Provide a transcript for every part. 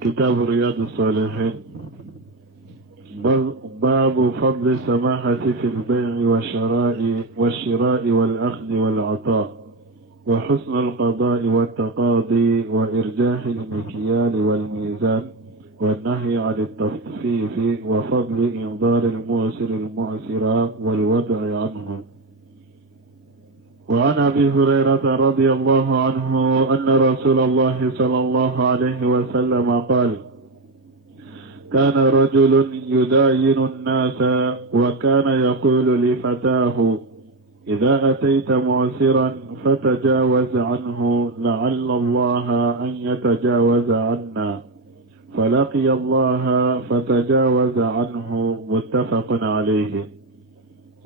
كتاب رياض الصالحين. باب فضل السماحة في البيع والشراء والأخذ والعطاء، وحسن القضاء والتقاضي، وإرجاح المكيال والميزان، والنهي عن التطفيف، وفضل إنظار المعسر والوضع عنه. وعن أبي هريرة رضي الله عنه أن رسول الله صلى الله عليه وسلم قال: كان رجل يداين الناس وكان يقول لفتاه: إذا أتيت معسرا فتجاوز عنه لعل الله أن يتجاوز عنا، فلقي الله فتجاوز عنه. متفق عليه.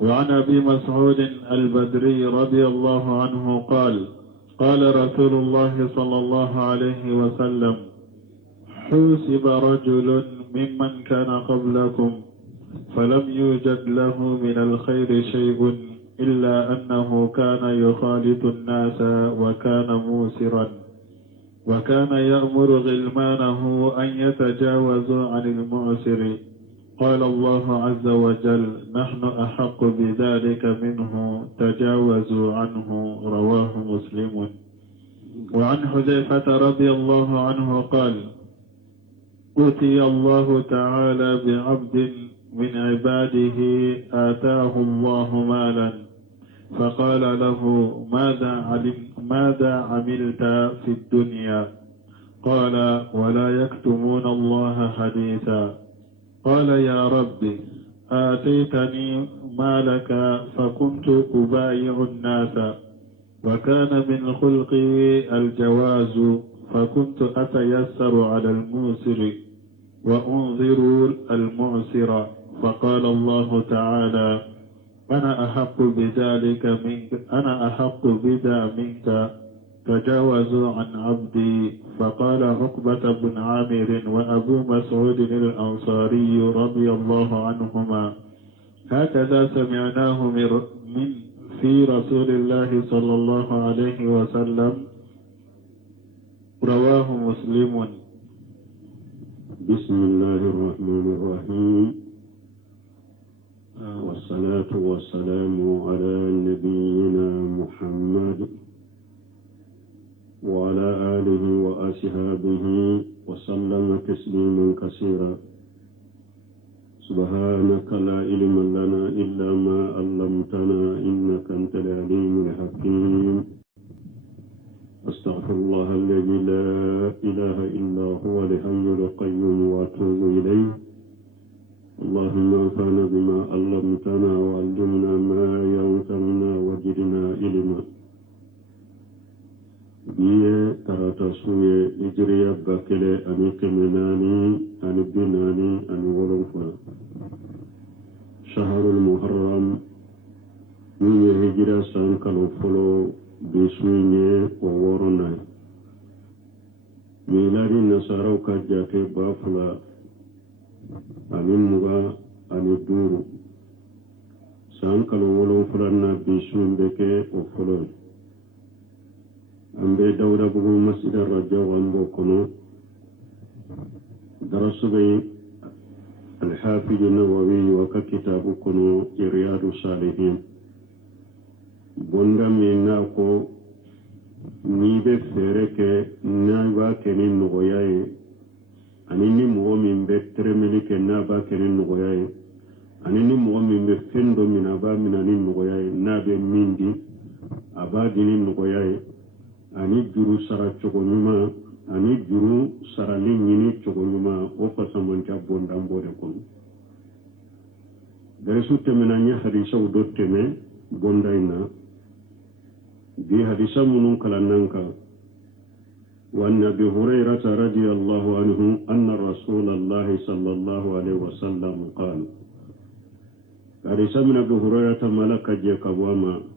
وعن أبي مسعود البدري رضي الله عنه قال: قال رسول الله صلى الله عليه وسلم: حوسب رجل ممن كان قبلكم فلم يوجد له من الخير شيء إلا أنه كان يخالط الناس وكان موسرا، وكان يأمر غلمانه أن يتجاوزوا عن المعسر. قال الله عز وجل: نحن أحق بذلك منه، تجاوزوا عنه. رواه مسلم. وعن حذيفة رضي الله عنه قال: أتي الله تعالى بعبد من عباده آتاه الله مالا، فقال له: ماذا عملت في الدنيا؟ قال: ولا يكتمون الله حديثا. قال: يا رب، آتيتني مالك فكنت أبايع الناس، وكان من خلقي الجواز، فكنت أتيسر على الموسر وأنظر المعسر. فقال الله تعالى: أنا أحق بذا منك، تجاوزوا عن عبدي. فقال عقبة بن عامر وأبو مسعود الأنصاري رضي الله عنهما: هكذا سمعناه من في رسول الله صلى الله عليه وسلم. رواه مسلم. بسم الله الرحمن الرحيم، والصلاة والسلام على نبينا محمد وعلى آله وأصحابه وسلم تسليما كثيرا. سبحانك لا علم لنا إلا ما علمتنا إنك أنت العليم الحكيم. أستغفر الله الذي لا إله إلا هو الحي القيوم وأتوب إليه. اللهم انفعنا بما علمتنا وعلمنا ما ينفعنا وزدنا علما. biye tarata suye hijriya bakele ani kemenani ani binani ani wolonfula shaharul muharram niye hijira san kalo folo bisuye o woronai miladi nasaraw ka jate bafula ani muga ani duru san kalo wolonfula na bisuye beke o folo ambe dawda bugu masjid ar-raja wambo kono darasubai al-hafiz an-nawawi wa ka kitabu kono riyadu salihin bonda minna ko ni be fereke na ba kenin nogoyaye anini mo min be tremeli ke na ba kenin nogoyaye anini mo min be fendo min aba minani nogoyaye na be mindi aba dinin nogoyaye ani juru sara cogo nyuma ani juru sara ni nyini cogo nyuma o fasamanta bonda mbore kono darisu temenanya hadisa udo teme bonda ina bi hadisa munun kalananka wa nabi hurairah radhiyallahu anhu anna rasulullah sallallahu alaihi wasallam qala hadisa min abu hurairah malaka je kabwama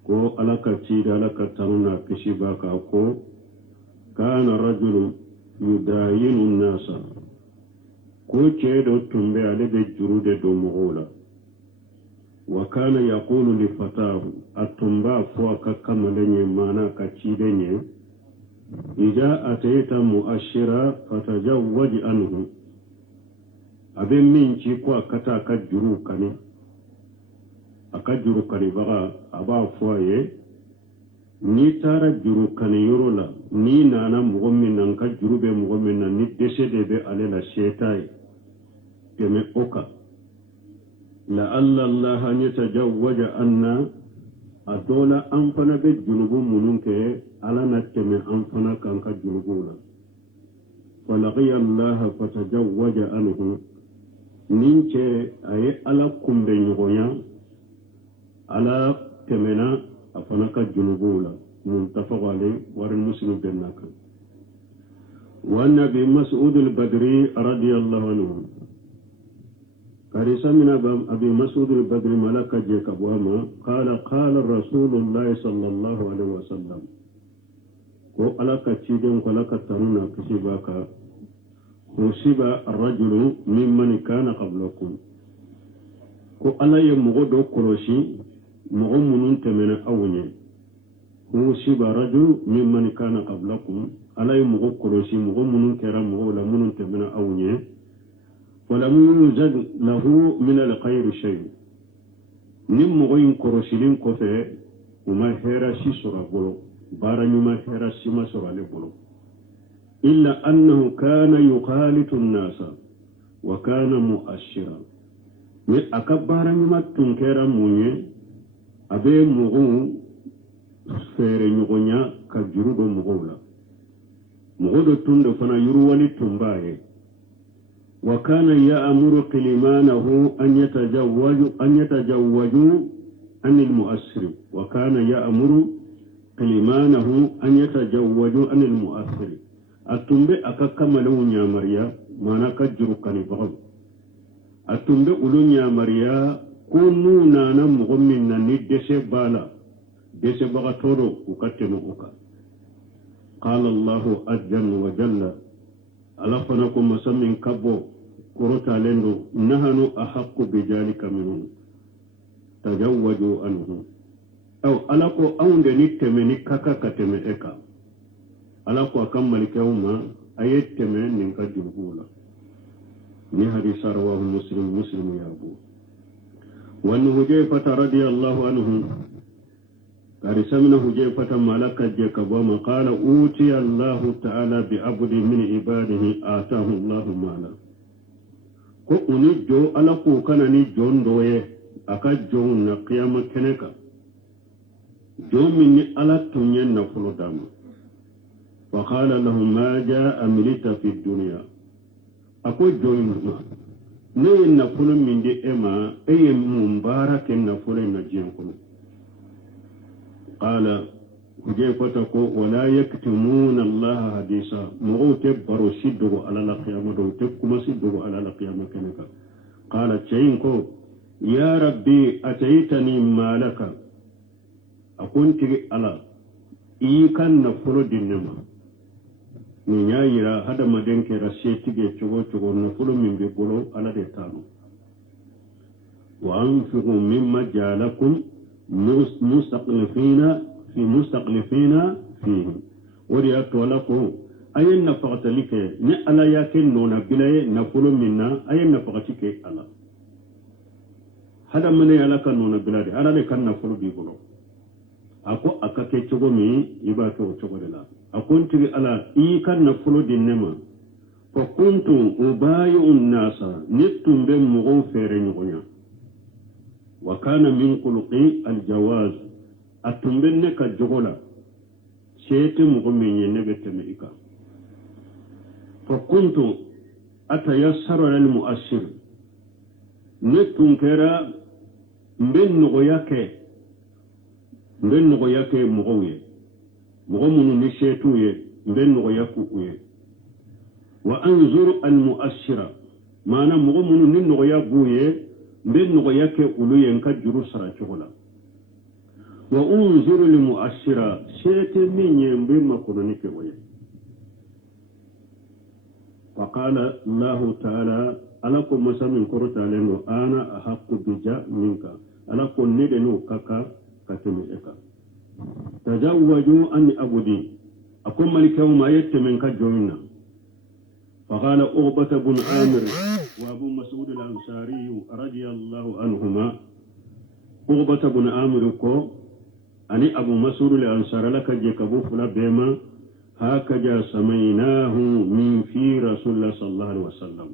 ko alaka cida alaka taruna kishi baka ko kana rajulu yudayinu nasa ko ceedo tumbe alebe jurude do mogola wa kana yaqulu li fatahu atumba fo aka kamalenye mana ka cidenye إذا أتيت مؤشرا فتجوج عنه أبين من شيكوا كتا أكجرو كني بغا أبا فوايه ni tara juru kani yoro la ni nana mɔgɔ min na nka juru bɛ mɔgɔ min na ni dɛsɛ de bɛ ale la seta ye tɛmɛ o kan la allah an yatajawwaja anna a dɔ la an fana bɛ junubu minnu kɛ ala na tɛmɛ an fana kan ka junubu la falaqiya allah fatajawwaja anhu nin cɛ a ye ala kunbɛ ɲɔgɔnya ala tɛmɛna أفنك الجنوبولا منتفق عليه والمسلم بالناك وأن أبي مسعود البدري رضي الله عنه كارثة من أبي مسعود البدري ملك جيك أبواما قال رسول الله صلى الله عليه وسلم وألك تشيدون ولك تنونا كسباك وصيب الرجل ممن كان قبلكم وألا يمغدو كروشي مغمون تمنى أوني هو شبه رجل ممن كان قبلكم على يمغو كروشي مغمون كرام مغولا من تمنى أوني ولم يوجد له من الخير شيء نم مغين كروشي لين كفه وما هيراشي سورة بلو بارني ما هيراشي ما سورة لبلو إلا أنه كان يخالط الناس وكان مؤشرا من أكبارني ما تنكرا موني abe mɔgɔw fɛɛrɛ ɲɔgɔnya ka juru dɔ mɔgɔw la mɔgɔ dɔ tun do fana yuruwali tun b'a ye wa kana ya'muru qilimanahu an yatajawwaju anil mu'assir wa kana ya'muru qilimanahu an yatajawwaju anil mu'assir atumbe akakamala unyamariya mana ka juru kani bagaw atumbe ulu nyamariya kunu nana mɔgɔ min na ni dɛsɛ b'a la dɛsɛbagatɔ do u ka tɛmɛ o kan qala allahu azza wa jalla ala fana ko masa min ka bɔ korotalen do nahanu ahaqqu bijalika minhum tajawwaju anhu aw ala ko anw de ni tɛmɛ ni kaka ka tɛmɛ e kan ala ko a ka malikɛw ma a ye tɛmɛ nin ka jurugu la ni hadisa rawahu muslim yabu وأن حذيفة رضي الله عنه كارثة حذيفة ملك جيك وما قال أوتي الله تعالى بعبد من عباده آتاه الله مالا ko uni jo ala ko kana ni jon doye aka jon na qiyama keneka jo min ni ala tunyen na fulo dama wa qala lahum ma jaa amilita fi dunya ako jo ma ne na fulo min de ema eye mubaraka na fulo na jiyan kuno qala kuje kota ko wala yaktumuna allah hadisa mu'te baro siddu ala la qiyamah do te kuma siddu ala la qiyamah kenaka qala chayin ko ya rabbi ataitani malaka akunti ala ikan na fulo dinema ni nyayira hada madenke rashetige chogo na fulo min be bolo ala de tano wa anfiqu mimma ja'alakum mustaqlifina fihi wadi atolako ayen na faqatalike ni ala yaken nona bilaye na fulo minna ayen na faqatike ala hada mane ala kan nona bilade ala de kan na fulo bi bolo ako akake chogo mi ibato chogo de la akunti ala i kan na fulo dinema fa kuntu ubayu nasa nittum be mugo fere nyonya wa kana min qulqi aljawaz atumbenne ka jogola shete mugo menye nebete meika fa kuntu atayassaru lil mu'assir nittum kera mben no yake mugoye mugo munu ni shetuye mben no yakuye wa anzuru al mu'assira mana mugo munu ni no yabuye mben no yake uluye nka juru sara chogola wa unzuru li mu'assira shete minye mbe makono nike waye faqala allah ta'ala alakum masamin korota leno ana ahaqqu bija minka alakum nide no kaka katumi eka tajawwaju an abudi أكون ملك يوم آيات من كجونا فقال أغبة بن عامر وأبو مسعود الأنصاري رضي الله عنهما أغبة بن عامر كو أني أبو مسعود الأنصار لك جكبو فلا بما هكذا سميناه من في رسول الله صلى الله عليه وسلم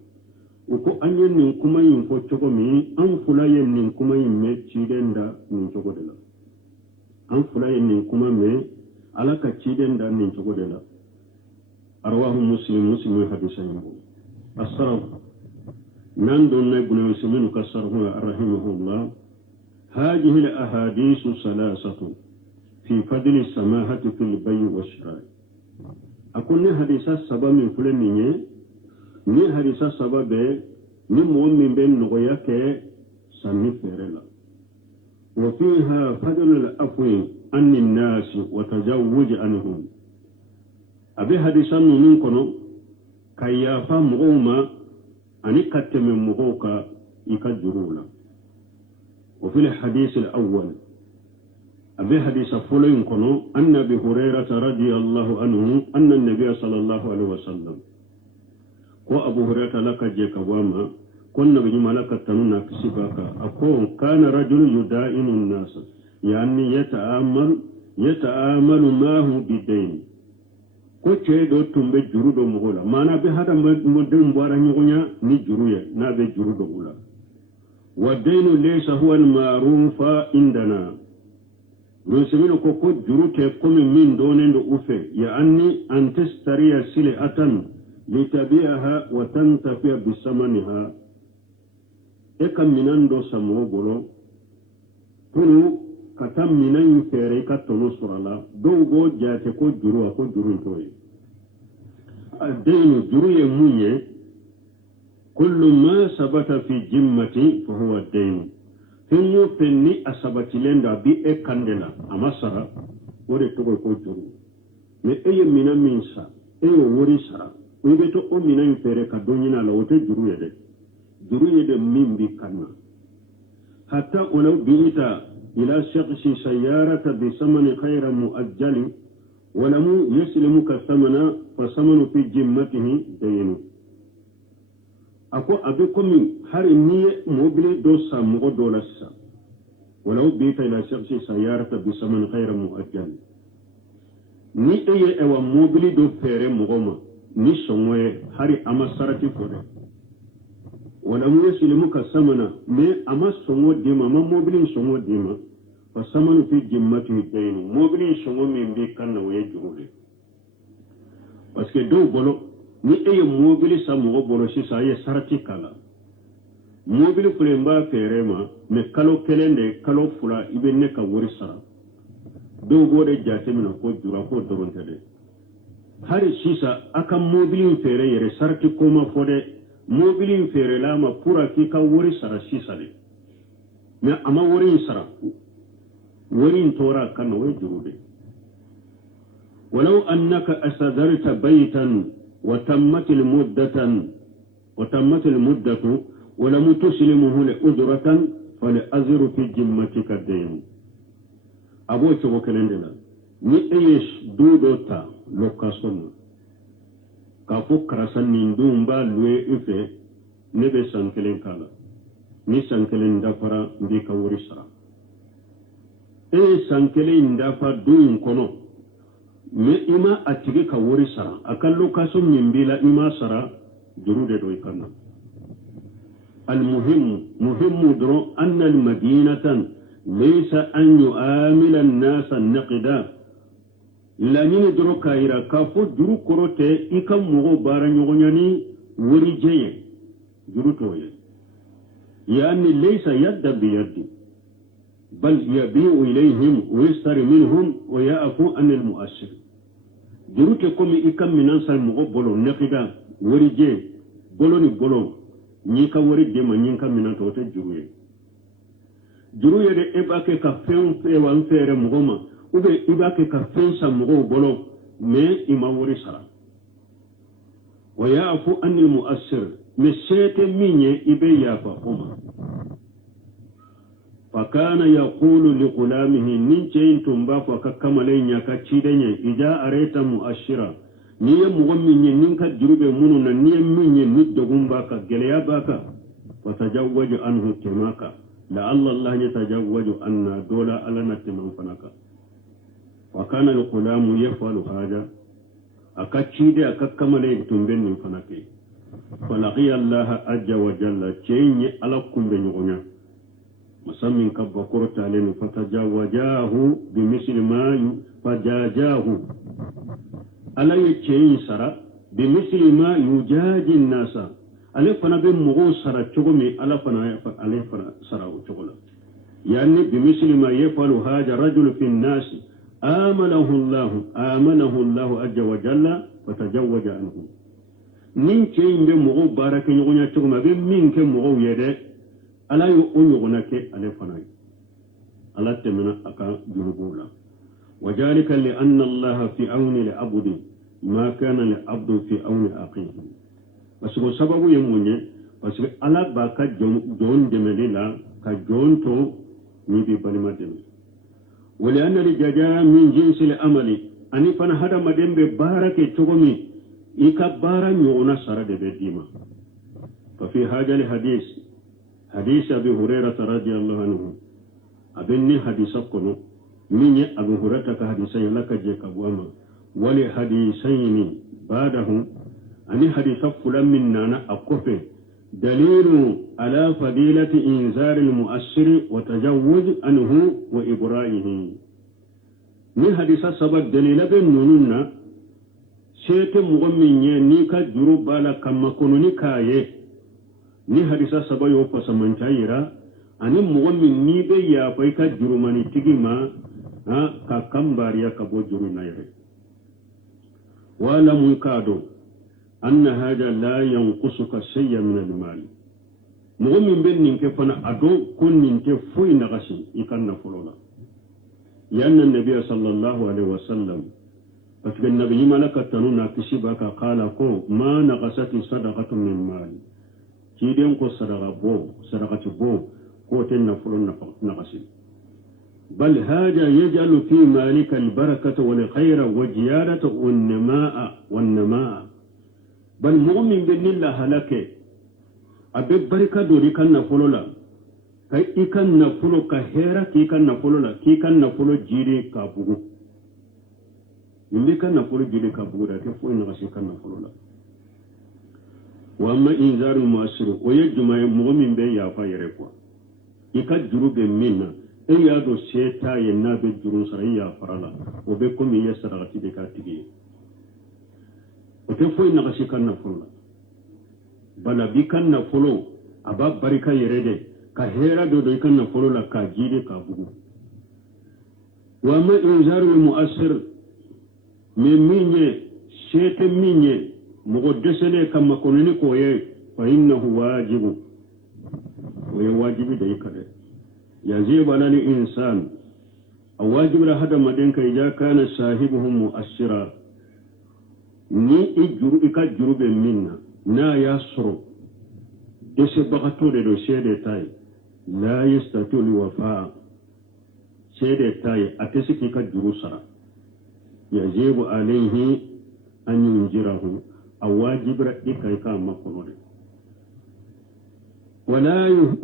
وكو أن ينكما ينفوتشكو مي أن فلا ينكما يمتشيدن دا ننشكو دلا أن فلا ينكما مي على كتشيدن دا ننشكو دلا أرواه مسلم حديثا الصرف نندون ابن مسلم كسره رحمه الله هذه الأحاديث ثلاثة في فضل السماحة في البيع والشراء أكون حديثا سبب من فلنية ni hadisa sababe ni mu'min ben nogoya ke sanni ferela wa fiha fadl al-afwi an an-nas wa tajawuj anhum abi hadisa nun kono kayyafa mu'uma ani kateme mu'oka ikajurula wa fil hadith al-awwal abi hadisa fulin kono anna bi hurairah radiyallahu anhu anna an-nabiy sallallahu alaihi wasallam ko abu hurairah laka je ka wama kon nabi malaka tanuna kisibaka akon kana rajul yudainu an-nas yani yata'amalu mahu bidain ko ce do tumbe juru do mugola mana be hada modin mbara nyonya ni juru ya na be juru do ula wa dainu laysa huwa al-ma'rufa indana rusimino ko juru te komi min donendo ufe yani antastariya silatan لتبيعها وتنتفع بثمنها إكم منان دو سمو بولو كنو كتم منان يفيري كتنو سرالا دو بو جاتي كو جروا كو جرون توي الدين جرو يموني كل ما ثبت في جمتي فهو الدين فينو فيني أثبتي لندا بي إكاندلا أما سرا وري توي كو جرو مي أي منان منسا أي وري سرا ويبتو أمنا يفيرك الدنيا لو تجرو يد من بكنا حتى ولو بيت إلى شخص سيارة بثمن خير مؤجل ولم يسلمك الثمن فثمن في جمته دين أكو أبيكم هر نية موبيل دوسا مغو دولسا ولو بيت إلى شخص سيارة بثمن خير مؤجل ni eye ewa mobili do fere mugoma ni songoye hari ama sarati fode wala mu yasilimu ka samana me ama songo dima ma mobili songo dima fa samanu fi jimmati dayni mobili songo min bi kanna waye jurule parce que do bolo ni eye mobili sa mugo bolo si sa ye sarati kala mobili fulemba ferema me kalo kelende kalo fula ibe ne ka wori sara do gode jatemina ko jura ko doronte de hari sisa aka mobilin fere yere sarti koma fode mobilin fere lama pura ki ka wori sara sisa de me ama wori sara wori tora kan wo jurude walau annaka asadarta baytan wa tammat al-muddatu wa lam tuslimuhu li udratan fal azru fi jimmatika dayn abo chogo kelendela ni eyesh dudota location ka fo karasan ni ndumba lwe ufe nebe sankelen kala ni sankelen dafara ndi ka wori sara sankelen dafa dun kono me ima atige ka wori sara akan location nyimbila ima sara jurude do ikanna المهم درو أن المدينة ليس أن يؤامل الناس النقدا لانين درو كايرا كافو درو كروتي إكام مغو بارا نغنياني ورجي درو توي يعني ليس يد بيد بل يبيع إليهم ويستر منهم ويأفو أن المؤثر درو تكومي إكام منانسا مغو بولو نقدا ورجي بولوني بولو نيكا ورجي ما نيكا منانتو تجروي juruye de ebake ka fen wan fere mugoma ube ibake ka fen sa mugo bolo me ima wori sara wa ya'fu an al-mu'assir me sete minye ibe yafa uma فكان يقول لغلامه نينجين تنبا فككملين يكتشيدين إذا أريت مؤشرا نيم مغمين نينكا جروب منونا نيم من ندقون باكا جليا باكا وتجوج عنه تماكا لعل الله يتجوج أن دولا ألنا تمام فنكا وكان الغلام يفعل هذا أكتشيد أككملين تنبين فنكي فلقي الله عز وجل تشيني ألقكم بنغنى مسمين كبا قرط عليه فتجاوجاه بمثل ما فجاجاه ألا يتشين سرا بمثل ما يجاج الناس ألا فنا بمغو سرا تغمي ألا فنا سرا تغلا يعني بمثل ما يفعل هذا رجل في الناس آمنه الله عز وجل فتجاوج عنه نين تشين بمغو بارك يغنى تغمى بمين كمغو يده ألا يؤنغنك على فناي ألا تمنى أكا جنبولا وذلك لأن الله في عون العبد ما كان العبد في عون أخيه بس سبب يموني بس ألا باكا جون جمليلا كجون تو نبي بالما دمي ولأن الرجال من جنس الأمل أني فانا هذا مدين ببارك تغمي إيكا بارا يونا سرد بديما ففي هذا الحديث حديث أبي هريرة رضي الله عنه أبني حديثكم من أبي هريرة كحديثين لك جيك أبواما ولحديثين بعده أني حديث فلان مننا أقفه دليل على فضيلة إنذار المؤثر وتجوز عنه وإبرائه من حديث سبب دليل بنوننا شيء مغمين نيكا جروب على كما كنوني كايه ni hadisa saba yo fasa manchayira ani mugammin ni be ya bai ka jurumani tigima ka kambariya ka bo juru nayre wala munkado anna hada la yanqusuka shay'an min al-mal mugammin ben nin ke fana ado kun nin ke fuy na gashi ikanna fulola yanna nabiy sallallahu alaihi wasallam fatga nabiy malaka tanuna kishibaka qala ko ma naqasati sadaqatun min mali kiden ko sadaqati bo ko ten na fulun na qasi bal hada yaj'alu fi malika albarakata wal khayra wa ziyadata wan namaa bal mu'min billahi halake abe barika do kan na fulula kai ikan na fulo ka hera ki kan na fulula ki kan na fulo jiri ka bugu inde kan na fulo jiri ka bugu da ke fo ina qasi kan na fulula وأما إنذار المؤثر ويجمع مؤمن بين يافا يرقوا يكجروا بمنا أي هذا الشيطة ينابي جرون سريا فرلا وبكم يسرعتي بكاتيجي وتفوي نغشي كنا فلا بلا بكنا فلو أباب بركة يرده كهيرا دو كنا فلو لا كجيري كابو وأما إنذار المؤثر من مين شيء مين مقدسني كما كونني كويه فإنه واجب ويواجب ديكده يجب على الإنسان الواجب لهذا مدينك إذا كان صاحبه مؤثرا ni ijuru ikajuru be minna na yasro dese bagato de shede tay la yastatu li wafa shede tay atesi ikajuru sara yajibu alayhi an yunjirahu الواجب رأيك يكام مقرون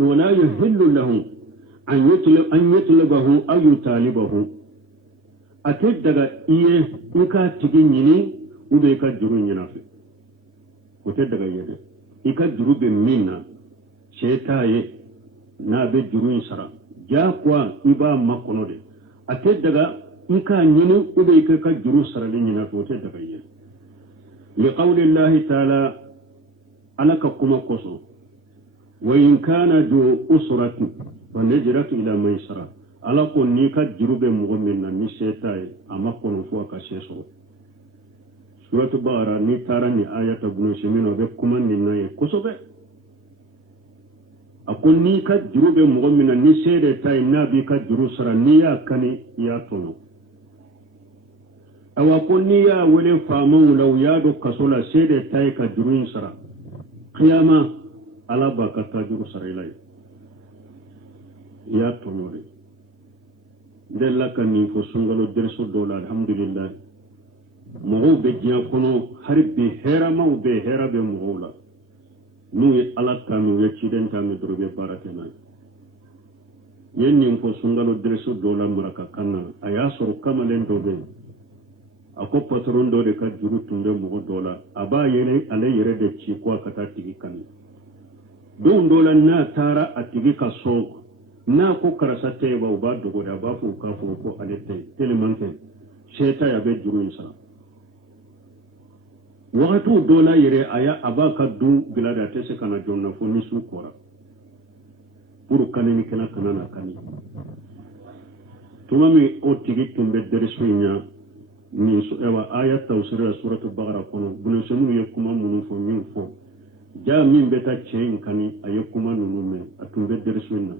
ولا يهل له أن يطلبه أو يطالبه أكيد إيه إيكا تجيني وبيكا جرون ينافي وتدغ يده إيكا جروب منا شيطاي نابي جرون سرا جاكوا إبا مقرون أكيد إيكا نيني وبيكا جرون سرا لنينافي وتدغ يده لقول الله تعالى ألك كما قصو وإن كان ذو أسرة فنجرة إلى ميسرة ألك نيكا جروب مغمنا نسيتاي أما كنوا فوق شيسو سورة بارا نتارني آية ابن سمين وبكمان نناي قصو بي أقول نيكا جروب مغمنا نسيتاي نابيكا جروسرا نيا كني ياتونو أوقني يا ولي فامون لو يادو كسولا سيدة تايكا جروين سرا قيامة على باكا تاجرو سرا إلي ya tonore della kan ni fo sungalo derso dola alhamdulillah mo be jiya kono harbi hera ma be hera be mo la nu ala kanu ya ciden ta mi drobe baratena yenni fo sungalo derso dola muraka kanna aya soro kamalen dobe ako patron do de ka juru tunde mo dola aba yene ale yere de ci ko kata tigi kan don dola na tara atigi ka so na ko karasa te ba ba dogo da ba fu ka fu ko alete telemanke sheta ya be juru insa wakatu dola yere aya aba ka du bilada te se kana jonna fo ni su kora puru kaneni kana kanana kani tumami o tigi tumbe derisunya min so ewa aya tawsira suratu bagara kono bunu sunu yakuma munu fo min fo ja min beta chain kani ayakuma nunu me atumbe derisunya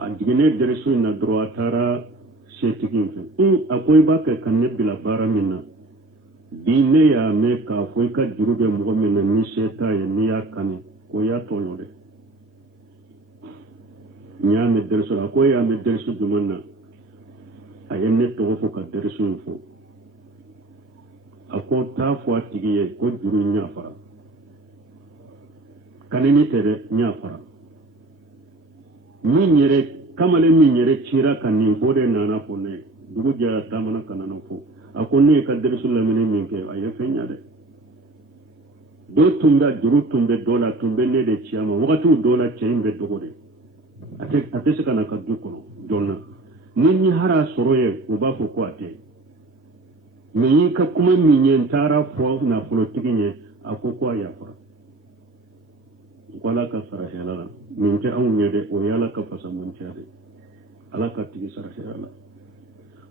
andigene derisunya droatara shetigin fe akoy baka kanne bila bara minna dine ya me ka fo ka jurube mo minna ni sheta ya ni ya kani ko ya tonode nyame derisu akoy ya me derisu dumanna ayenne to ko ka derisu fo ako ta fo atigiye ko juru nya fara kaneni tere nya fara minyere kamale minyere chira kanin bode nana fo ne dugu jara tamana kanana fo ako ne ka derisu la mene minke aye fenya de do tumba juru tumbe dola tumbe ne de chiama wakati dola chaimbe dogore ate se kana ka dukono donna nini hara soroye uba fo ko ate me ka kuma minyen tara fo na politiki nye akoko ya fara wala ka sara helala min ke amu nyede o yala ka fasa mun chade ala ka tigi sara helala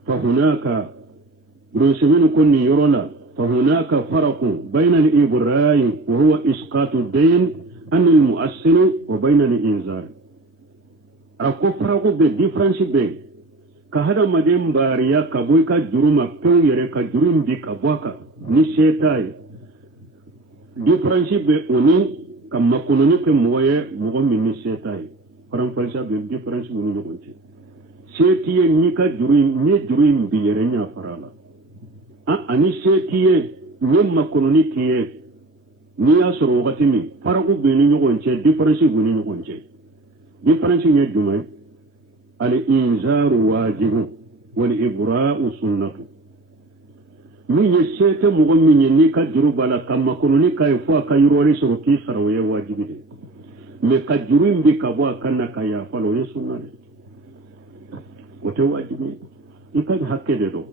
fa hunaka rusiminu kunni yorola fa hunaka farqu bayna al-ibrahim wa huwa isqatu ad-dayn an al-mu'assir wa bayna al-inzar ako farqu be difference be ka hada madem bariya ka boy ka juruma pen yere ka jurum bi ka boka ni shetai difference be oni kam makunoni ke moye mo min shetai faram falsa be difference mo ni gonti shetiye ni ka jurum bi yere nya farala ani shetiye ni makunoni kiye ni asoro wakati mi faraku be ni gonti difference bo ni gonti difference ni jumay الإنذار واجب والإبراء سنة من يشيك مغمين ينيك جروب على كما كنوني كيفوا كيروري سوكي سروي واجب دي مكجرين بكبوا كنا كيافالو يسنة وتواجب إكاد هكذا دو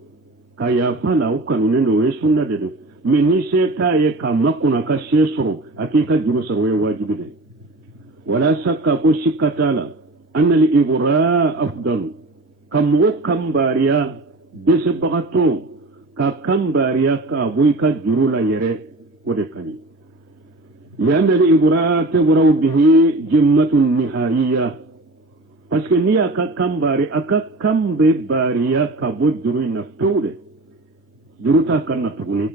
كيافالا وكانوني نو يسنة دي من يشيكا يكما كنا كشيسرو أكيكا جرو سروي واجب دي ولا شكا كو شكتالا أن الإبراء أفضل كم باريا بس بغتو كم باريا كابوي كجرولا يري ودكني لأن الإبراء تبرو به جمة النهائية بس كنيا كم باري كم باريا كابو جروي نفتوده جروتا كنا تغني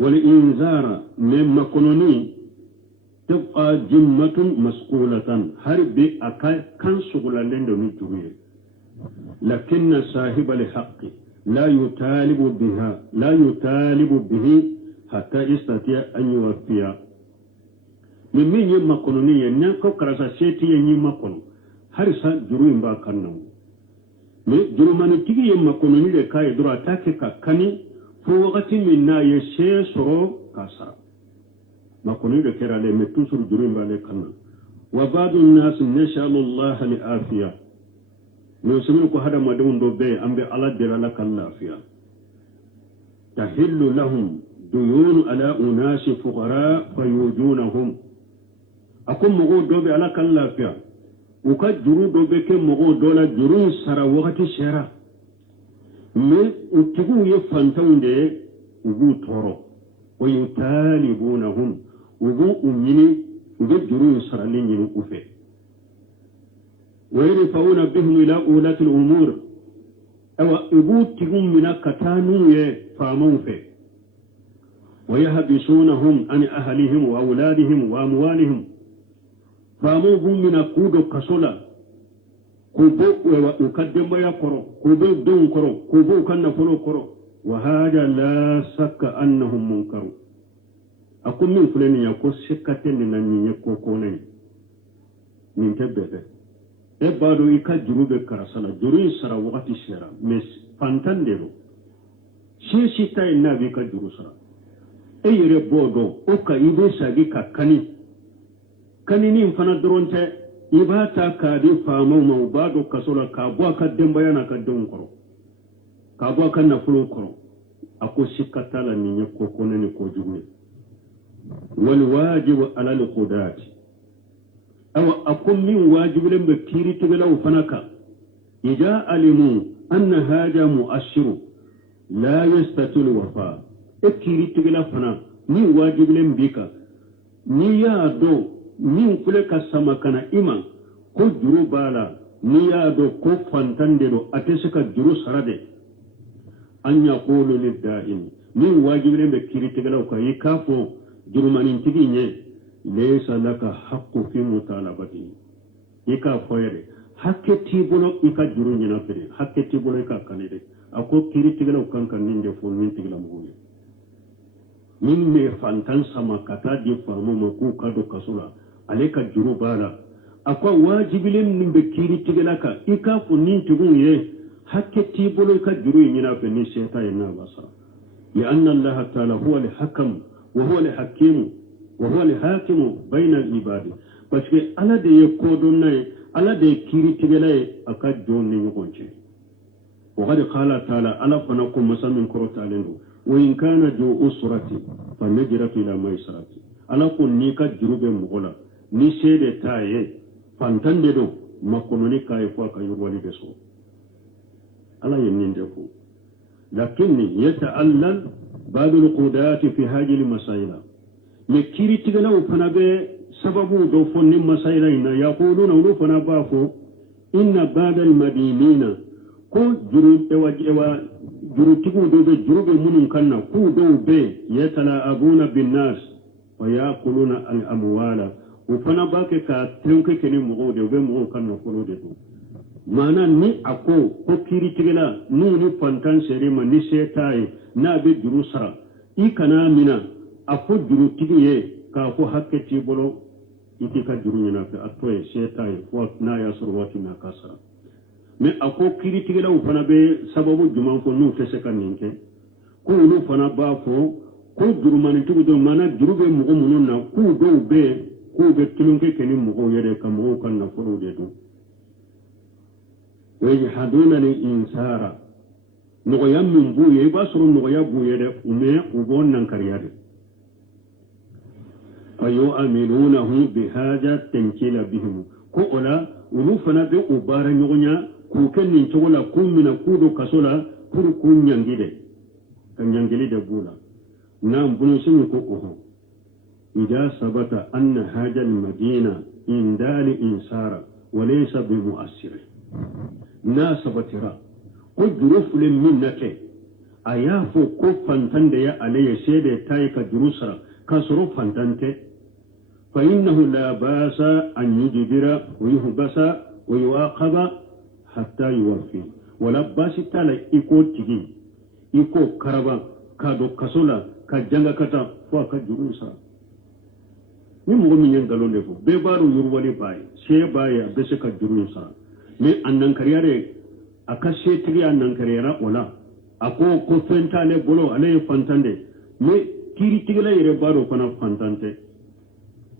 والإنذار مما كنوني تبقى جمة مسؤولة هرب أكا كان شغلا لندو نتوية لكن صاحب الحق لا يطالب به حتى يستطيع أن يوفيها من يما كنونية نانكو كراسا سيتي يما كنو هرسا جروين با كنو جروماني تيجي يما كنونية كاي درا تاكي كاكاني فو وقت من نا يشي سرو كاسا ما كنوا ذكر عليه متوسر جرين بالك كنا وبعض الناس نسأل الله العافية نسمعك هذا ما دون دوبي أم بالله دلالة كالعافية تحل لهم ديون على أناس فقراء فيوجونهم أكون مغو دوبي على كالعافية وكاد جرو دوبي كم مغو دولا جرون سرا وقت شرا من تقول يفانتون ده وجو تورو ويطالبونهم وجو أميني وجو جرون سرا لين وفي ويرفعون بهم إلى أولاة الأمور أو إبوتهم من كتانو فامون في ويهبسونهم عن أهلهم وأولادهم وأموالهم فامو بومنا كودو كسولا كوبو وكدم يا كرو كوبو دون كرو كوبو كان فلو كرو وهذا لا شك أنهم منكرون أكون من فلان يقول سكتين نني يكوكونين من تبدأ إبادو إيكا جروب كراسنا جروي سرا وقت سرا مس فانتان ديرو شيء تاي نبي كجرو سرا أي ربودو أوكا إيدي ساقي كاني نين فانا درونته إباتا كادي فامو موبادو كسولا كابوا كدن بيانا كدن كرو كابوا كنفلو كرو أكو سكتالا نين يكوكونين كوجوي والواجب على القدات أو أكون من واجب لم بكيري تبلو فنكا إذا علموا أن هذا مؤشر لا يستطيع الوفاء كيري تبلو فنا من واجب لم بك نيادو من فلك السمكنا إما كو جرو بالا نيادو كو فانتندلو أتسك جرو سرده أن يقول للدائم من واجب لم بكيري تبلو كيكافو جرمانين تبيني ليس لك حق في مطالبته إيكا فويري حق تيبولو إيكا جروني نفري حق تيبولو إيكا كانيري أكو كيري تيغلو كان كان نينجي فون من تيغلا مغوي من مي فانتان سما كتا دي فامو مكو كادو كسولا عليكا جرو بالا أكو واجب لن نمبي كيري تيغلاكا إيكا فون نين تيغوني حق تيبولو إيكا جروني نفري نيشيطا ينابسا لأن الله تعالى هو الحكم وهو الحكيم وهو الحاكم بين العباد بس على ده يكودون على ده كيري تجلاي أكاد جون نيجونشي وقد قال تعالى ألا فنقوم مسلم كروت عليه وإن كان جو أسرة فنجرة إلى ميسرة ألا كون نيكا جروب مغلا نيشيد تاي فانتندو ما كونوني كاي فاكا يروالي بسو ألا ينندفو لكن يتألل بعض القدات في هذه المسائل يكيري تغلاو فنابي سببو دو فن مسائلين يقولون ولو فنابافو إن بعض المدينين كو جروتيكو دو جروب منون كنا كو دو بي يتلاعبون بالناس ويأكلون الأموال وفناباك كاترنك كني مغود وبي مغود كنا فلو دو مانا ني أكو كو كيري تغلا نوني فانتان سيريما نسيتاي نابي جروسرا إيكنا منا أكو جروتيكي كافو حكي تيبولو إتكا جرونينا في أطوي سيتاي فوق نايا سرواتنا كاسرا mais ako kiri tigela ufana be sababu juman ko nu feseka ninke ko nu fana ba fo ko jurumani tugu do mana jurube mugo munun na ku do be ku be tulunke keni mugo yede kam mugo kan na foro de do wa yahduna li insara nugo yammin bu ye ba suru nugo yabu yede ume ubon nan kariyade ayo amilunahu bihaja tankila bihim ko ola ulu fana be ubara nyonya ku kenni togola kumina kudo kasola kuru kunyangide kanyangili de bula nam bunu sinu ko oho ida sabata anna haja almadina indali insara walaysa bimu'assir na sabatira ko duruf lim minnake ayafu ko fantande ya alayya shede tayka durusara kasuru fantante fa innahu la basa an yujbira wa yuhbasa wa yuaqaba hatta yuwafi wala basi tala iko tigi iko karaba kado kasola ka janga kata fo ka jurusa ni mo mi nyen galon defo be baru yurwali bayi she bayi bese ka jurusa me annan kariyare aka she tigi annan kariyara wala ako ko fentale bolo ale fantande me kiri tigila yere baro fana fantante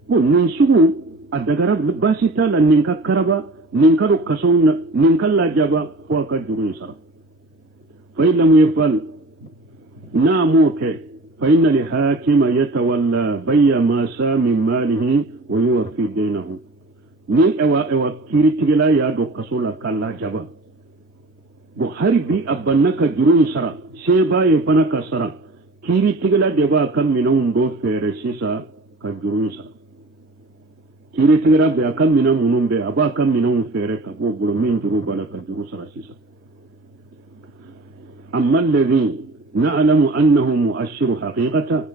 ko nin shugu adagara basi tala ninka karaba ninkaro kasona ninkalla jaba fo ka jurun sa fa illa yafal namuke fa inna li hakima yatawalla bayya ma sa min malihi wa yuwaffi daynahu ni ewa kiri tigela ya do kasola kalla jaba bo harbi abannaka jurun sara sheba ye fana kasara kiri tigela de ba kam minon do fere sisa ka jurun sa kiri tigera be akam mina munun be aba kam mina un fere ka bo bolo min juru bala ka juru sara sisa amma alladhi na'lamu annahu mu'ashshiru haqiqata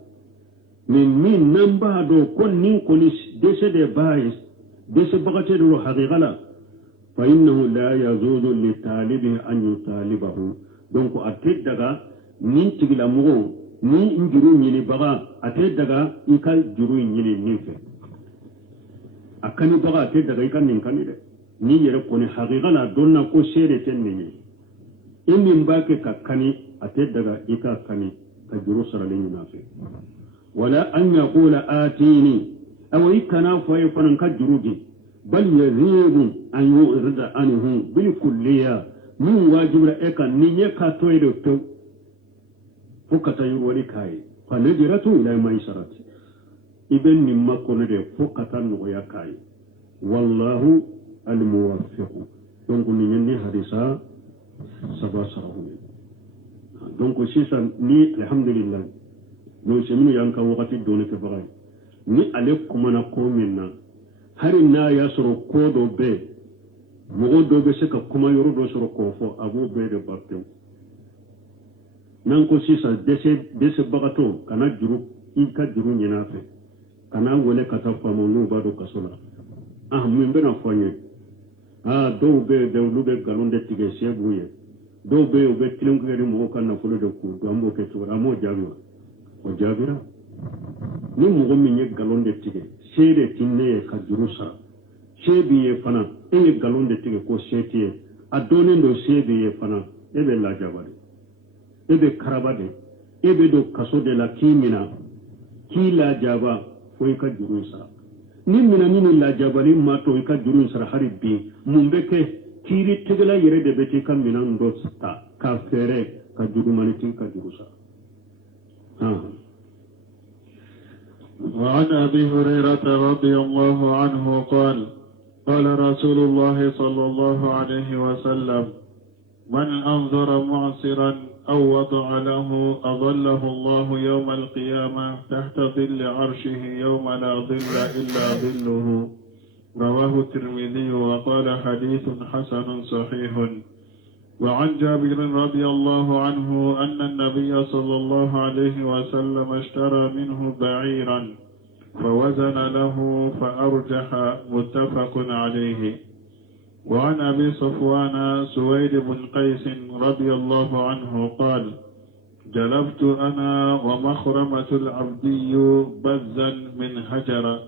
min namba do kon nin kolis dese de bayis بس بغتر حقيقة لا فإنه لا يجوز لطالبه أن يطالبه دونك أتدغا نين تغلا مغو نين انجرو نيني بغا أتدغا إيكال جرو نيني نينفه أكاني بغا أتدغا إيكال نينكاني ده نين يرقوني حقيقة لا دونا كو سيري تنيني إني مباكي كاكاني أتدغا إيكال كاني كجرو سرالين نافه ولا أن يقول آتيني أو إيكانا فايفانا كجرو دي بل يذيب أن يؤرد عنه بالكلية من واجب لك نية كاتوير تو فكتا يروي كاي فنجرته إلى ميسرة ابن مما كنت فكتا نغيا كاي والله الموفق دونك نيني حديثا سبا سرهم دونك سيسا ني الحمد لله نو سمينو يانكا وقتي دونك بغاي ني عليكم أنا قومنا hari na ya soro ko do be mogo do be se ka kuma yoro do soro ko fo abu be de bakte nan ko sisa dese bagato kana juru in ka juru nyina fe kana wole kata famo no ba do kasola min be na fonye do be de lu be galonde tige sebuye do be o be tilen ko yeri mo kan na fulo de ku do ambo ke to amo jabiwa o jabira ni mogo min ye galonde tige seede tinne ka jurusa seebi ye fana e ye galonde tige ko seetiye a donen do seebi ye fana e be lajabade e be karabade e be do kaso de la kimina ki lajaba fo i ka jurusa ni mina ni lajabali ma to i ka jurusa hari bi mun be ke kiri tigala yere de beti ka mina ndo sta ka fere ka jurumani tin ka jurusa وعن أبي هريرة رضي الله عنه قال قال رسول الله صلى الله عليه وسلم من أنظر معصرا أو وضع له أظله الله يوم القيامة تحت ظل عرشه يوم لا ظل إلا ظله رواه الترمذي وقال حديث حسن صحيح وعن جابر رضي الله عنه أن النبي صلى الله عليه وسلم اشترى منه بعيرا فوزن له فأرجح متفق عليه وعن أبي صفوان سويد بن قيس رضي الله عنه قال جلبت أنا ومخرمة العبدي بزا من هجر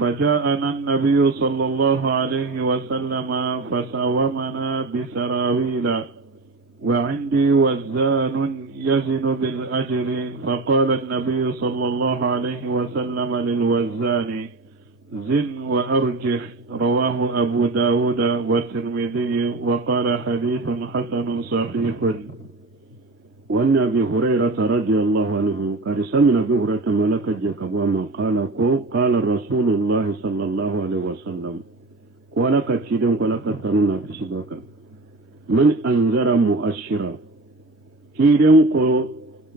فجاءنا النبي صلى الله عليه وسلم فساومنا بسراويل وعندي وزان يزن بالأجر فقال النبي صلى الله عليه وسلم للوزان زن وأرجح رواه أبو داود والترمذي وقال حديث حسن صحيح وأن أبي هريرة رضي الله عنه قال سمع أبي هريرة ملك جكبوما قال رسول الله صلى الله عليه وسلم ولك تشيدن ولك تنونا في شباك من أنذر مؤشرا تشيدن كو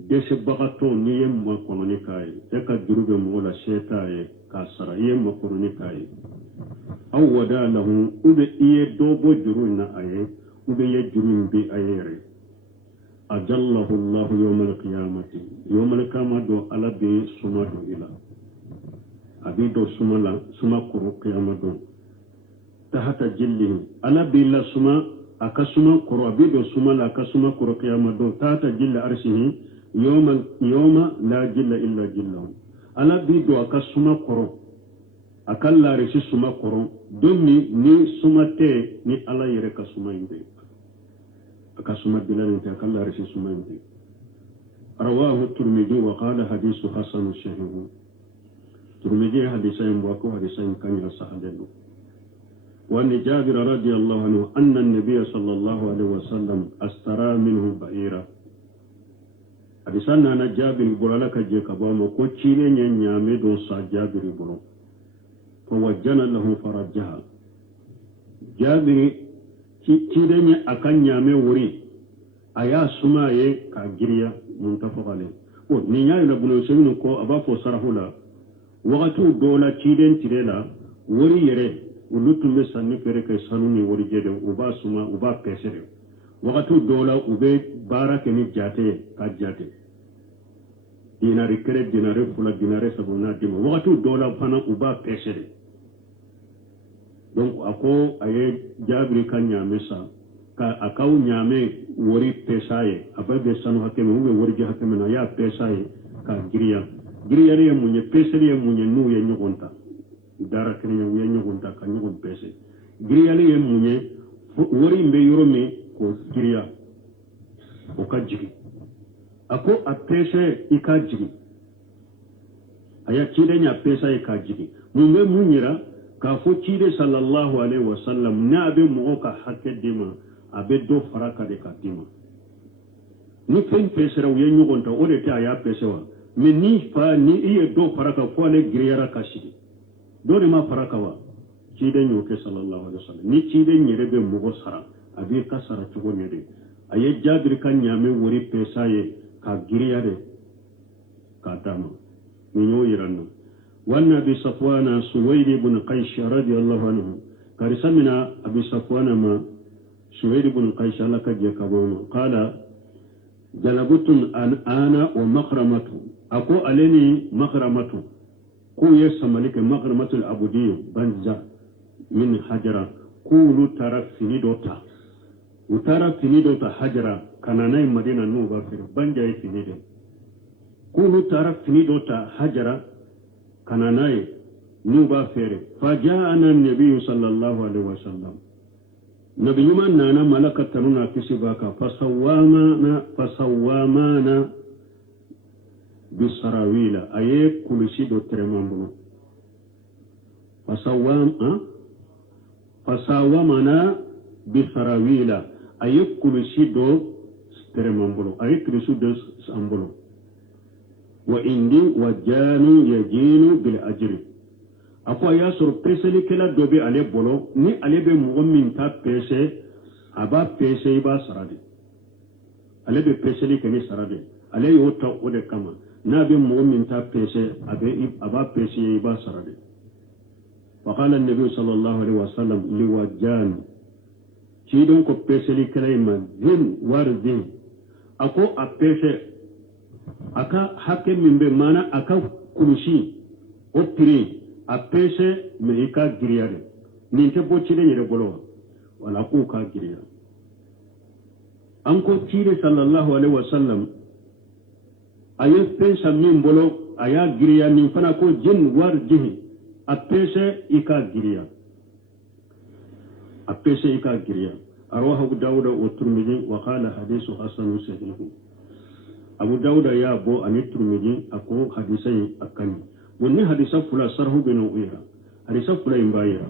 دس بغتو نيم مكوني كاي تكا جروب مولا شيطاي كاسرا يم مكوني كاي أو ودا له أبي إيه دوبو جرونا أي أبي يجرون بي أيري أجله الله يوم القيامة يوم القيامة دو على بي سما دو إلى أبي دو سما لا سما كرو قيامة دو تحت جله على بي لا سما أكسما كرو أبي دو سما لا أكسما كرو قيامة دو تحت جل أرشه يوم لا جل إلا جله على بي دو أكسما كرو أكل لا رشي سما كرو دوني ني سما تي ني على يرك سما يندي كسمة بلاد تكلا رشي سمانتي رواه الترمذي وقال حديث حسن الشهيد الترمذي حديثين وكو حديثين كان يصحدن وأن جابر رضي الله عنه أن النبي صلى الله عليه وسلم استرى منه بعيرا حديثنا أنا جابر بقول لك جيك بامو كوتشيني نيامي دون سا جابر بقول فوجنا له فرجها جابر tidanya akan nyame wuri aya sumaye ka giriya muntafaqale o ni nyaay na buno senu ko aba fo sarahula waqtu dola tiden tirela wuri yere ulutume sanni fere kay sanuni wuri jede uba suma uba pesere waqtu dola ube barake ni jate ka jate dinari kere dinari fula dinari sabuna dimo waqtu dola fana uba pesere donc ako aye jabri kan nyame sa ka akaw nyame wori pesaye ababe sanu hakeme ube wori je hakeme na ya pesaye ka giriya re munye pesere ye munye nu ye nyogonta dara kene ye nyogonta ka nyogon pese giriya ye munye wori mbe yorome ko giriya o ka jigi ako a pese ika jigi aya cide nya pesa ka jigi mumbe munyira ka fo cide sallallahu alaihi wasallam na be mo ka hakke dima abe do faraka de ka dima ni fen pesera ye nyogonta o de ta ya pesewa me ni fa ni iye do faraka fo le griyara ka shigi do de ma faraka wa cide nyoke sallallahu alaihi wasallam ni cide nyere be mo sara abe ka sara tugo ne de aye jabir kan nyame wori pesa ye ka griyare ka dama ni yiranno وأن أبي صفوان سويد بن قيش رضي الله عنه قال سمنا أبي صفوان ما سويد بن قيش لك يكبون قال جلبت أنا ومخرمة أكو أليني مخرمة كو يسمى لك مخرمة العبودية بنزا من حجرة كولو ترى فينيدوتا وترى فينيدوتا حجرة كان نايم مدينة نوبة في بنجا فينيدو كولو ترى فينيدوتا حجرة كان ناي نوبا فيري فجاءنا النبي صلى الله عليه وسلم نبي من نانا ملكة تنونا كسباكا فصوامانا بالسراويل أي كل شيء دو ترمامبلو فصوامنا بالسراويل أي كل شيء دو ترمامبلو أي كل شيء دو سامبلو وإندي وجانو يجينو بالأجر أكو ياسر بيسلي كلا دوبي عليه بولو ني عليه بمغمين تا بيسي أبا بيسي با سرادي عليه بيسلي كني سرادي عليه يوتا ودي كما نابي مغمين تا بيسي أبا بيسي با سرادي وقال النبي صلى الله عليه وسلم لوجان شيدون كو بيسلي كلا يما زين واردين أكو أبيسي aka hake mimbe mana aka kurushi o piri a pese me ika giriyare ninte bochide nyere bolo wala ku ka giriya anko tire sallallahu alaihi wasallam aye pesa min bolo aya giriya ni fana ko jin war jihi a pese ika giriya arwahu dawud wa tirmidhi wa qala hadithu hasan sahih abu dawuda ya bo ani turmiji ako hadisai akani wonni hadisa fula sarhu beno uira hadisa fula imbayira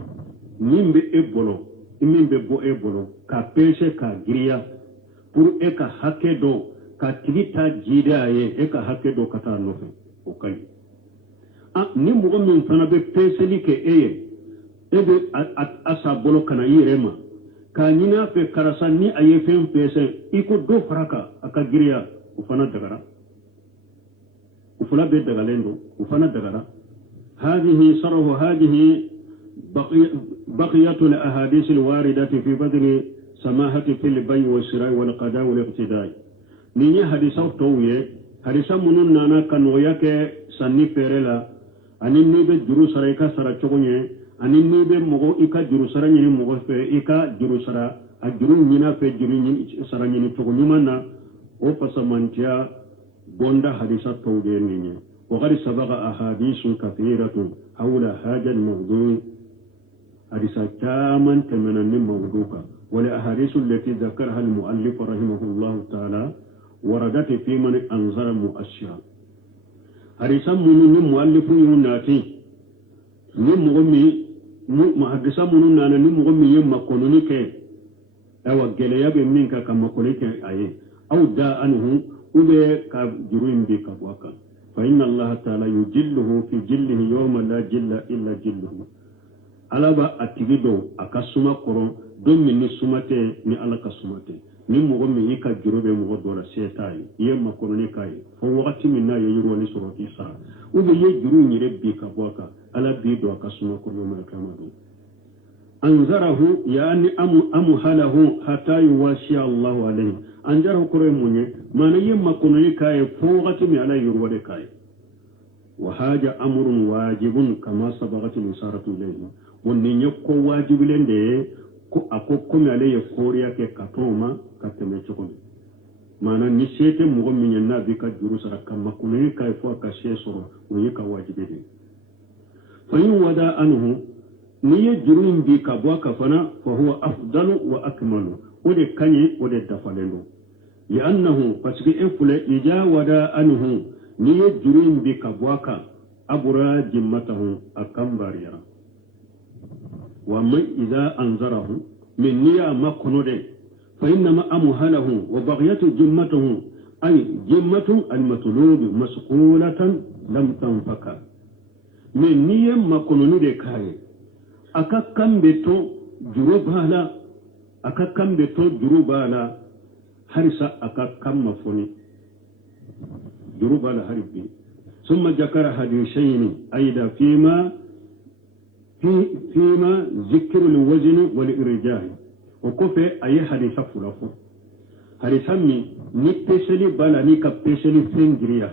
nimbe ebolo imbe bo ebolo ka pese ka griya pour e ka hakedo ka tigita jidaye e ka hakedo kata nofe okani ni mugo min fana be pese like eye ebe asa bolo kana yirema ka nyina fe karasa ni aye fem pese iko do faraka aka griya ufana دغرا وفلا بيت دغالندو وفنا دغرا هذه صرف هذه بقية الأحاديث الواردة في فضل سماحة في البيع والشراء والقضاء والاقتداء نيني حديثة تويه حديثة منون نانا كان وياك سني فيرلا أني نيبه جرو سرايكا سرا چوغنيه أني نيبه مغو إيكا جرو سرا نيني مغو في إيكا جرو سرا أجرو نينا في جرو سرا نيني چوغنيه مانا o pasamantia bonda hadisa tawgenini وقد سبق أحاديث كثيرة حول هذا الموضوع حديث كامن تمنى موضوعا والأحاديث التي ذكرها المؤلف رحمه الله تعالى وردت في من أنظر مؤشرا حديث من المؤلف يناتي نمغمي حديث من نانا نمغمي يمكنوني كي أو جلياب منك كما قلت أيه أو دا أنه أولي كجروين بك وكا فإن الله تعالى يجله في جله يوم لا جل إلا جله على با أتجدو أكسما قرون دون من سمته من على كسمته من مغمي يكا جروب مغدورة سيتاي يما قروني كاي فوقت منا يجروني سورتي سا أولي يجروني ربك وكا على بيدو أكسما قرون من كامدو أنظره يعني أمهله حتى يواشي الله عليه أنجره كريم مني ما نيما كنني كاي فوقت من على يروي كاي وهذا أمر واجب كما سبقت الإشارة إليه wonni nyokko wajibilende ko akokko ale ye koriya ke katoma kateme chokon mana ni sete mo min na bi ka juru sara kam ko ne kay fo ka shesoro woni ka wajibede fa in wada anhu ni ye juru bi ka bo ka fana fa huwa afdalu wa akmalu ode kanye ode dafalendo لأنه فسق إفل إجا ودا أنه نيجرين بكبواك أبرا جمته أكمباريا ومن إذا أنظره من نيا مكنود فإنما أمهله وبغية جمته أي جمة المطلوب مسؤولة لم تنفك من نيا مكنود كاي أككم بتو جروبها أككم بتو جروبها harisa aka kamma foni juruba la haribi ثم ذكر حديثين أيضا فيما ذكر الوزن والإرجاء وكفى أي حديث فلافو حديث مي نبتسلي بلا نكبتسلي فنجريا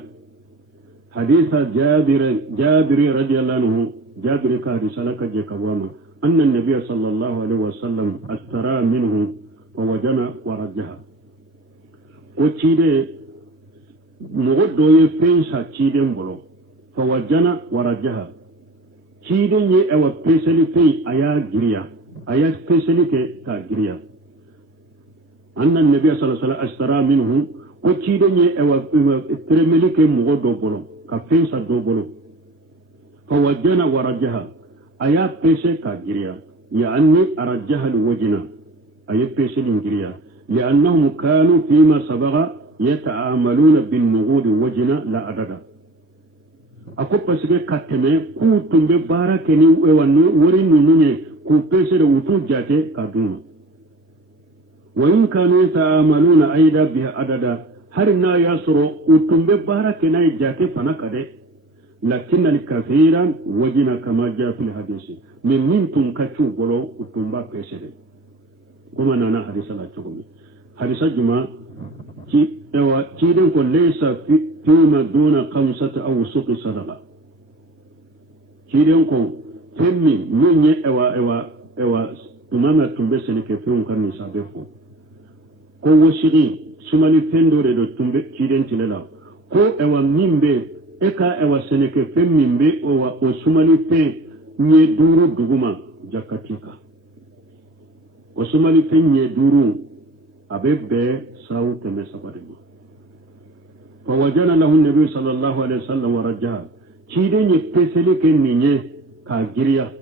حديث جابر رضي الله عنه جابر كحديث لك جكواما أن النبي صلى الله عليه وسلم اشترى منه فوجنا ورجها وتيده مغدو يفنسا تيده مبلو فوجنا ورجها تيده يه او بيسلي في ايا جريا ايا بيسلي كا جريا ان النبي صلى الله عليه وسلم اشترى منه وتيده يه او بريملي كي مغدو بلو كفنسا دو بلو فوجنا ورجها ايا بيسلي كا جريا يعني ارجها الوجنا ايا بيسلي جريا لأنهم كانوا فيما سبق يتعاملون بالنقود وجنا لا عدد أكو بسكة كتمة كوتم بباركني ورين نوني كوبسر وتو جاتي كادون وإن كانوا يتعاملون أيضا بها عدد هرنا يسرو وتم بباركنا جاتي فنكده لكن الكثير وجنا كما جاء في الحديث من تنكتشو بلو وتم ببسر كما نانا حديث الله تقومي حديث جمع كيدن كو ليس فيما دون 5 أو سوق صدقة كيدن كو فمي من اوا تماما تنبسني كفيون كان نسابفو كو وشيري سمالي فندو دو تنبه كيدن تللا كو اوا ميمبي eka ewa seneke femmimbe o sumali fe nye duru duguma jakatika o sumali fe nye duru abebe sawu teme sabadima fawajana lahu nabi sallallahu alaihi wasallam wa rajaa chide nye peseli ke ninye ka giriya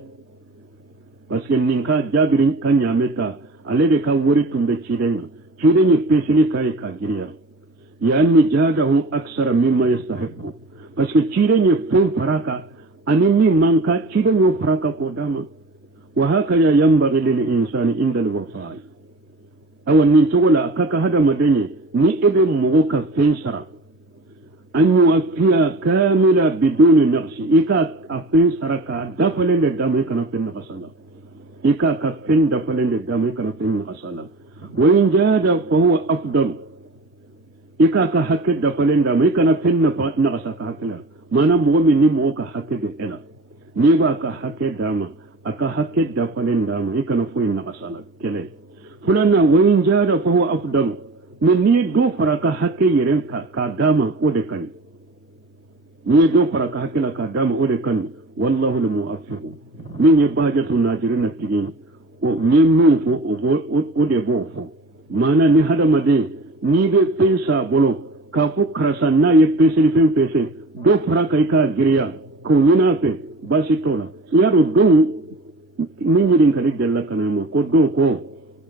parce que ninka jabirin kanyameta alede ka wori tumbe chide nye peseli ka giriya yani jadahu aksara mimma yastahiqu parce que chide nye fon faraka animi manka chide nye faraka kodama wa hakaya yambaghi lil insani inda al-wafai awan nin togola kaka hada madenye ni ebe mugo ka fensara an yuwafiya kamila biduni naqsi ika a fensara ka dafalende damu kana fen naqasala ika ka fen dafalende damu kana fen naqasala wa in jada fa huwa afdal ika ka hakke dafalende damu kana fen naqasa ka hakla mana mugo min ni mugo ka hakke be ela ni ba ka hakke dama aka hakke dafalende damu ika na fo naqasala kele fulana wayin jada fa huwa afdalu min ni do faraka hakke yeren ka dama ode kan ni do faraka hakke la ka dama ode kan wallahu al muwaffiq min yabajatu najirin tijin o ni mun fo ode bo fo mana ni hada made ni be pensa bolo ka ko krasa na ye pese do faraka ka giriya ko nina fe basitola yaro don ni nyirin kadi della kanamo ko do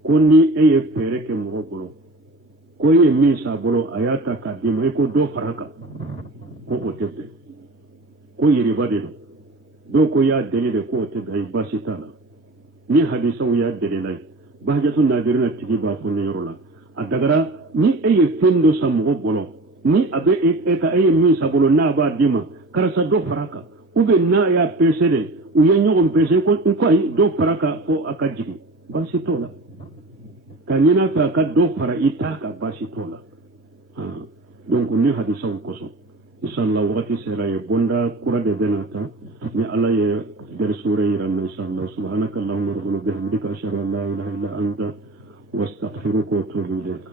ko ni eye fere ke mo bolo ko ye mi sa bolo ayata ka dimo ko do faraka ko o tebe ko yiri bade do ko ya delile ko te gai basitana ni hadisa ya delile bahjatu nadirina tigi ba ko ne yorola adagara ni eye fendo sa mo bolo ni abe ka eye mi sa bolo na ba dima karasa do faraka ube na ya pesede u yenyo on pese ko ay do faraka ko akajigi basitola kanyina fa ka do fara itaka basitola donc ni hadisa ko so inshallah wakati sera ye bonda kura de benata ni ala ye درس سورة إن شاء الله. سبحانك اللهم ربنا بحمدك أشهد أن لا إله إلا أنت واستغفرك وأتوب إليك.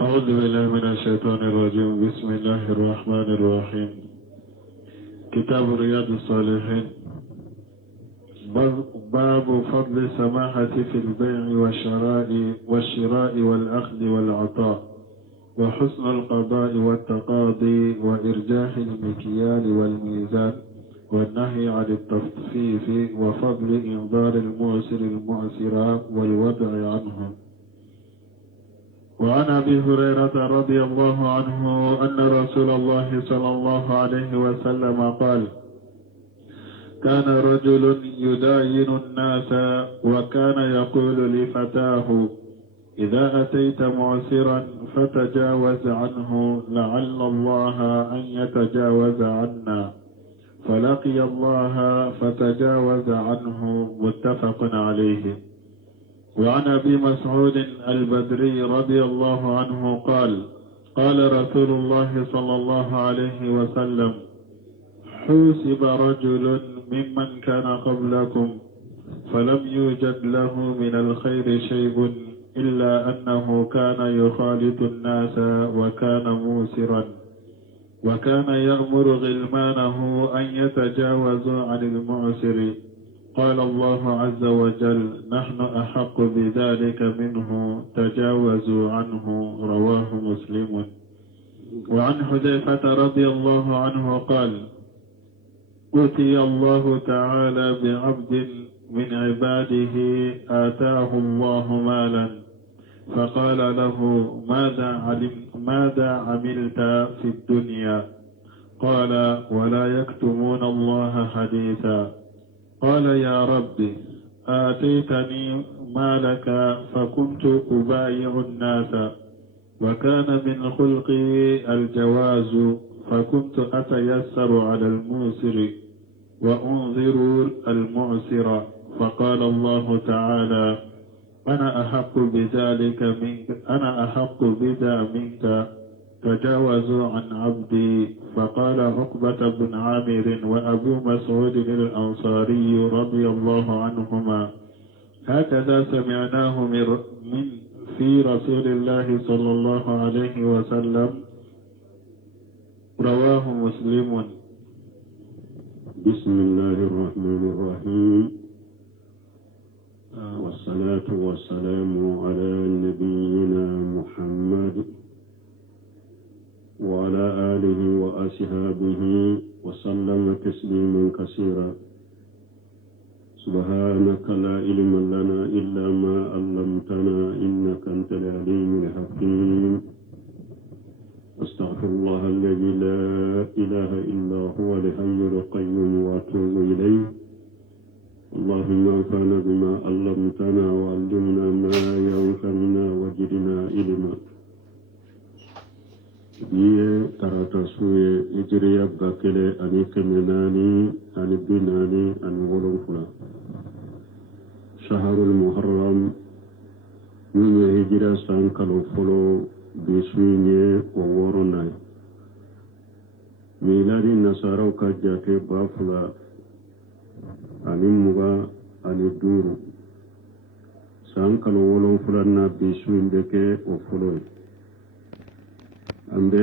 أعوذ بالله من الشيطان الرجيم. بسم الله الرحمن الرحيم. كتاب رياض الصالحين. باب فضل السماحة في البيع والشراء والأخذ والعطاء، وحسن القضاء والتقاضي، وإرجاح المكيال والميزان، والنهي عن التطفيف، وفضل إنظار المعسر المعسر والوضع عنه. وعن أبي هريرة رضي الله عنه أن رسول الله صلى الله عليه وسلم قال: كان رجل يداين الناس وكان يقول لفتاه: إذا أتيت معسرا فتجاوز عنه لعل الله أن يتجاوز عنا، فلقي الله فتجاوز عنه. متفق عليه. وعن أبي مسعود البدري رضي الله عنه قال: قال رسول الله صلى الله عليه وسلم: حوسب رجل ممن كان قبلكم فلم يوجد له من الخير شيء إلا أنه كان يخالط الناس وكان موسرا، وكان يأمر غلمانه أن يتجاوزوا عن المعسر. قال الله عز وجل: نحن أحق بذلك منه، تجاوزوا عنه. رواه مسلم. وعن حذيفة رضي الله عنه قال: أتي الله تعالى بعبد من عباده آتاه الله مالا، فقال له: ماذا عملت في الدنيا؟ قال: ولا يكتمون الله حديثا. قال: يا رب، آتيتني مالك فكنت أبايع الناس، وكان من خلقي الجواز، فكنت أتيسر على الموسر وأنظر المعسر. فقال الله تعالى: أنا أحق بذا منك، تجاوزوا عن عبدي. فقال عقبة بن عامر وأبو مسعود الأنصاري رضي الله عنهما: هكذا سمعناه من في رسول الله صلى الله عليه وسلم. رواه مسلم. بسم الله الرحمن الرحيم، والصلاة والسلام على نبينا محمد وعلى آله وأصحابه وسلم تسليما كثيرا. سبحانك لا علم لنا إلا ما علمتنا إنك أنت العليم الحكيم. أستغفر الله الذي لا إله إلا هو الحي القيوم وأتوب إليه. اللهم انفعنا بما علمتنا وعلمنا ما ينفعنا وزدنا علما. biye tarata suye hijriya bakele ani kemenani ani binani ani wolonfula shaharul muharram nye hijira san kalo folo bisuye o woronay miladi nasaraw ka jate bafula ani muga ani duru san kalo wolonfula na bisuye beke o folo ambe